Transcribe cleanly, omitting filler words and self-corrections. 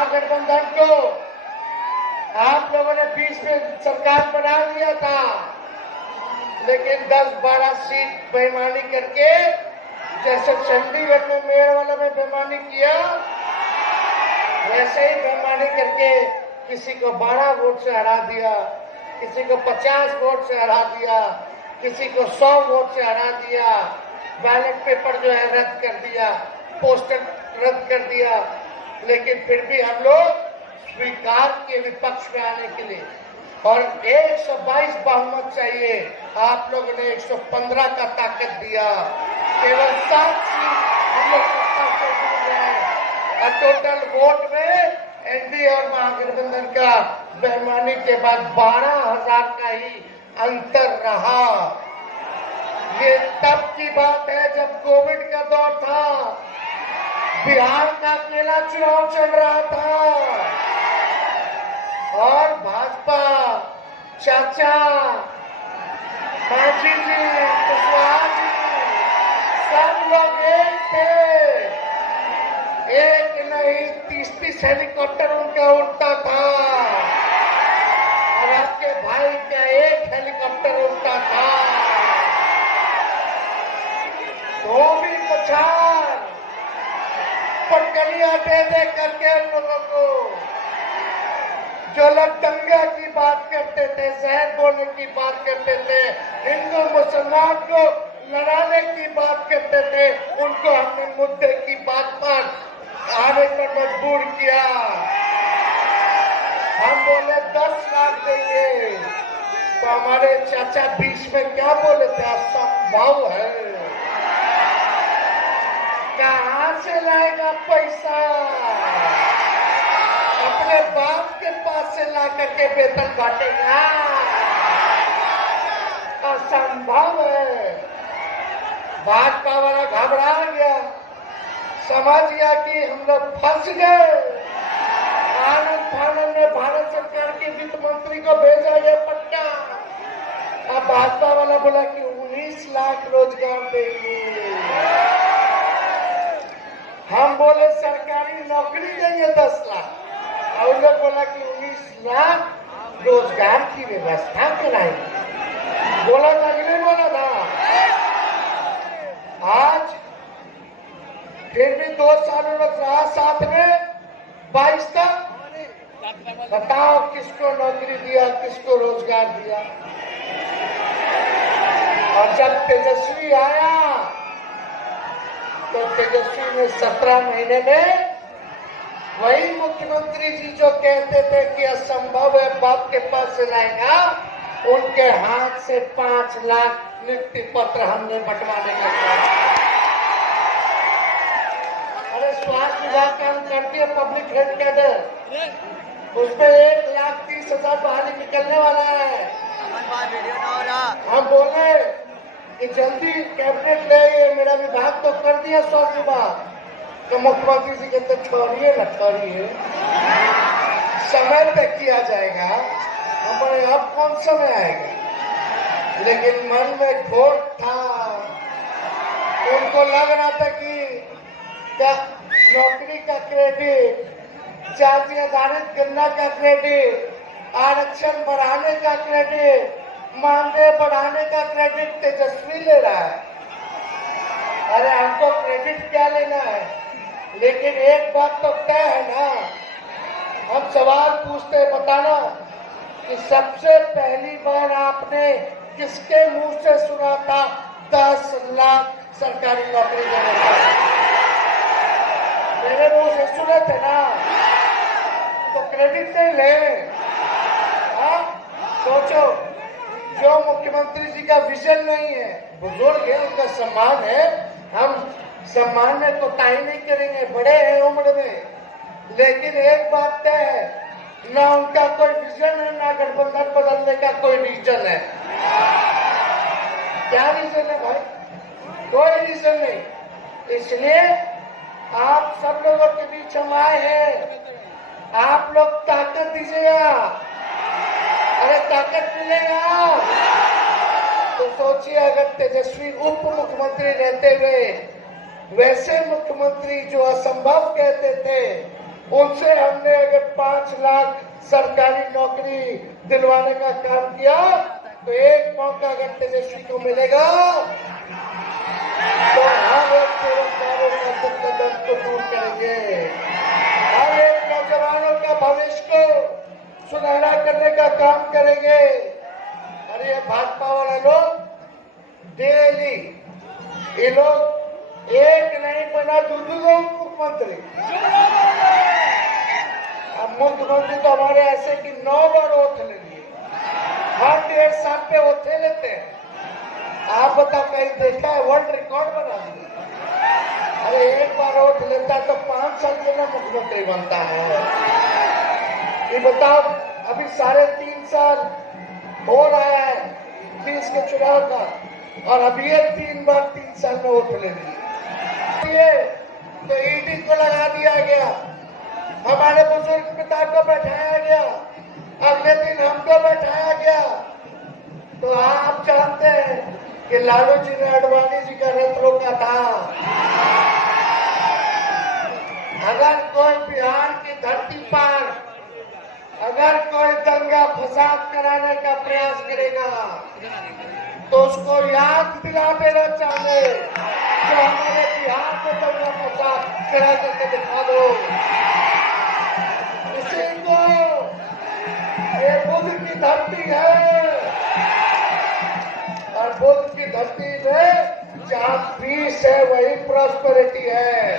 महागठबंधन को आप लोगों ने 20 में सरकार बना दिया था, लेकिन 10-12 सीट बेईमानी करके, जैसे चंडीगढ़ में मेयर वाला में बेईमानी किया, वैसे ही बेईमानी करके किसी को 12 वोट से हरा दिया, किसी को 50 वोट से हरा दिया, किसी को 100 वोट से हरा दिया, बैलेट पेपर जो है रद्द कर दिया, पोस्टर रद्द कर दिया। लेकिन फिर भी हम लोग स्वीकार के विपक्ष में आने के लिए, और 122 बहुमत चाहिए, आप लोगों ने 115 का ताकत दिया, केवल 7 सीट हम लोग सत्ता से जुड़ गए, और टोटल वोट में एनडीए और महागठबंधन का बेईमानी के बाद 12,000 का ही अंतर रहा। ये तब की बात है जब कोविड का दौर था, बिहार का अकेला चुनाव चल रहा था, और भाजपा, चाचा, मांझी जी, कुशवाहा जी, सब लोग एक थे, एक नहीं 30-30 हेलीकॉप्टर उनका उड़ता था, और आपके भाई का एक हेलीकॉप्टर उड़ता था, तो भी पछाड़ पटकनियां दे करके उन लोगों को, जो लोग दंगा की बात करते थे, जहर बोलने की बात करते थे, हिंदू मुसलमान को लड़ाने की बात करते थे, उनको हमने मुद्दे की बात पर आने पर मजबूर किया। हम बोले 10 लाख देंगे, तो हमारे चाचा बीच में क्या बोले थे, असंभव है, कहां से लाएगा पैसा, अपने बाप के पास से ला करके वेतन बांटेगा, असंभव है। भाजपा वाला घबरा गया, समझ गया कि हम लोग फंस गए। आनंद फानंद ने भारत सरकार के वित्त मंत्री को भेजा ये पट्टा, अब भाजपा वाला बोला कि 19 लाख रोजगार देंगे, हम बोले सरकारी नौकरी देंगे 10 लाख, और लोग बोला कि 19 लाख रोजगार की व्यवस्था कराएंगे। बोला था कि नहीं बोला था? आज फिर भी 2 साल लोग रहा साथ में, 22 तक बताओ किसको नौकरी दिया, किसको रोजगार दिया। और जब तेजस्वी आया तो तेजस्वी ने 17 महीने में वही मुख्यमंत्री जी जो कहते थे कि असंभव है, बाप के पास से लाएगा, उनके हाथ से 5 लाख नियुक्ति पत्र हमने बंटवाने का काम। अरे स्वास्थ्य विभाग का हम करती है पब्लिक हेल्थ कैडर, उसमें 1,30,000 बाहर निकलने वाला है। हम बोले कि जल्दी कैबिनेट ले, ये मेरा विभाग तो कर दिया स्वास्थ्य विभाग, तो मुख्यमंत्री जी कहते छोड़िए न छोड़िए, समय पे किया जाएगा। हमारे अब कौन समय आएगा, लेकिन मन में खोट था, उनको लग रहा था कि नौकरी का क्रेडिट, जाति आधारित गन्ना का क्रेडिट, आरक्षण बढ़ाने का क्रेडिट, मानदेय बढ़ाने का क्रेडिट तेजस्वी ले रहा है। अरे हमको क्रेडिट क्या लेना है, लेकिन एक बात तो तय है ना, हम सवाल पूछते बताना कि सबसे पहली बार आपने किसके मुंह से सुना था 10 लाख सरकारी नौकरी देने का? मेरे मुंह से सुने थे ना, तो क्रेडिट नहीं ले। हाँ सोचो, जो मुख्यमंत्री जी का विजन नहीं है, बुजुर्ग है, उनका सम्मान है, हम सम्मान में कोताही नहीं करेंगे, बड़े हैं उम्र में, लेकिन एक बात तय है, ना उनका कोई विजन है, ना गठबंधन बदलने का कोई रीजन है। क्या रीजन है भाई? कोई रीजन नहीं। इसलिए आप सब लोगों के बीच हम आए हैं, आप लोग ताकत दीजिएगा। अरे ताकत मिलेगा तो सोचिए, अगर तेजस्वी उप मुख्यमंत्री रहते हुए वैसे मुख्यमंत्री जो असंभव कहते थे, उनसे हमने अगर 5 लाख सरकारी नौकरी दिलवाने का काम किया तो एक मौका अगर तेजस्वी को मिलेगा तो हम एक बेरोजगारों का दुख दर्द को दूर करेंगे, हम एक नौजवानों का भविष्य को सुनहरा करने का काम करेंगे। अरे ये भाजपा वाले लोग डेली, ये लोग एक नहीं बना दूसरे मुख्यमंत्री, अब मुख्यमंत्री तो हमारे ऐसे कि 9 बार ओथ ले लिए, हर 1.5 साल पे ओथे लेते हैं। आप बताओ कहीं देखा है? वर्ल्ड रिकॉर्ड बना दिया। अरे एक बार ओथ लेता है तो 5 साल के ना मुख्यमंत्री बनता है। ये बताओ अभी 3.5 साल हो रहा है 20 के चुनाव का, और अभी ये 3 बार 3 साल में ओथ ले लिए। तो ईडी को लगा दिया गया, हमारे बुजुर्ग पिता को बैठाया गया, अगले दिन हमको बैठाया गया। तो आप जानते हैं कि लालू जी ने अडवाणी जी का रथ रोका था। अगर कोई बिहार की धरती पर अगर कोई दंगा फसाद कराने का प्रयास करेगा तो उसको याद दिला देना चाहिए कि हमारे बिहार को दंगा फसाद करा करके दिखा दो। इसी को ये बुद्ध की धरती है, और बुद्ध की धरती में जहाँ पीस है वही प्रॉस्पेरिटी है।